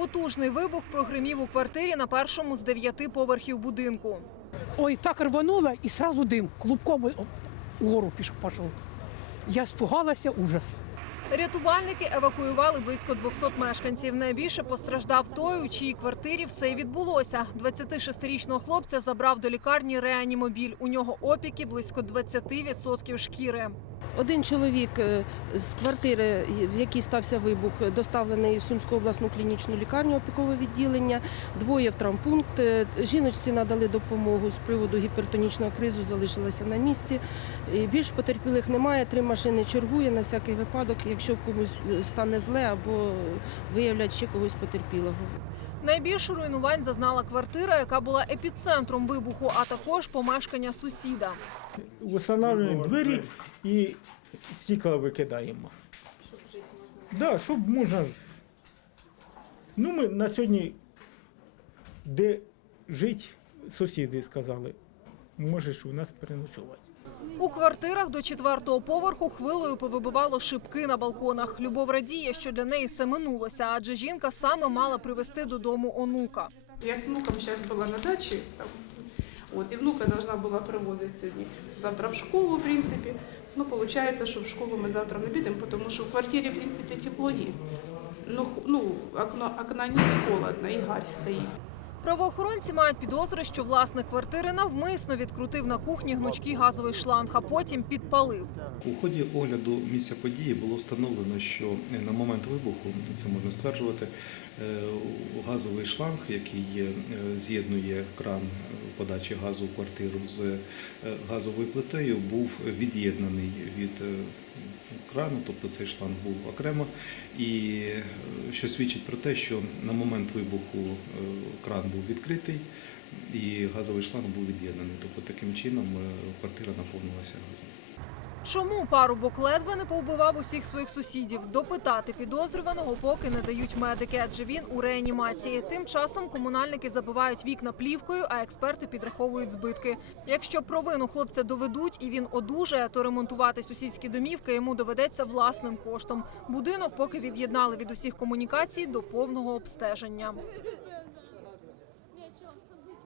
Потужний вибух прогримів у квартирі на першому з дев'яти поверхів будинку. Ой, так рвануло, і одразу дим, клубком вгору пішов пішов. Я спугалася, ужас. Рятувальники евакуювали близько 200 мешканців. Найбільше постраждав той, у чиїй квартирі все й відбулося. 26-річного хлопця забрав до лікарні реанімобіль. У нього опіки близько 20% шкіри. Один чоловік е, з квартири, в якій стався вибух, доставлений в Сумську обласну клінічну лікарню опікове відділення, двоє в травмпункт. Е, Жіночці надали допомогу з приводу гіпертонічного кризу, залишилася на місці. Більш потерпілих немає. Три машини чергує на всякий випадок, якщо комусь е, стане зле або виявлять ще когось потерпілого. Найбільше руйнувань зазнала квартира, яка була епіцентром вибуху, а також помешкання сусіда. Встановлюємо двері і стікла викидаємо. Щоб жити можна? Да, щоб можна. Ну, ми на сьогодні, де жити, сусіди сказали, можеш у нас переночувати. У квартирах до четвертого поверху хвилею повибивало шибки на балконах. Любов радіє, що для неї все минулося, адже жінка саме мала привезти додому онука. Я с внуком сейчас была на даче, там, вот, и внука должна была привозить сегодня, завтра в школу, в принципе. Ну, получается, что в школу мы завтра не підемо, потому что в квартире, в принципе, тепло есть. Ну, х- ну окно, окна нет, холодно, и гарь стоит. Правоохоронці мають підозри, що власник квартири навмисно відкрутив на кухні гнучкий газовий шланг, а потім підпалив. У ході огляду місця події було встановлено, що на момент вибуху, це можна стверджувати, е, газовий шланг, який е, з'єднує кран подачі газу в квартиру з е, газовою плитею, був від'єднаний від е, крану, тобто цей шланг був окремо, і е, що свідчить про те, що на момент вибуху кран був відкритий. І газовий шланг був від'єднаний, тобто таким чином квартира наповнилася газом. Чому парубок ледве не повбивав усіх своїх сусідів? Допитати підозрюваного поки не дають медики, адже він у реанімації. Тим часом комунальники забивають вікна плівкою, а експерти підраховують збитки. Якщо провину хлопця доведуть і він одужає, то ремонтувати сусідські домівки йому доведеться власним коштом. Будинок поки від'єднали від усіх комунікацій до повного обстеження.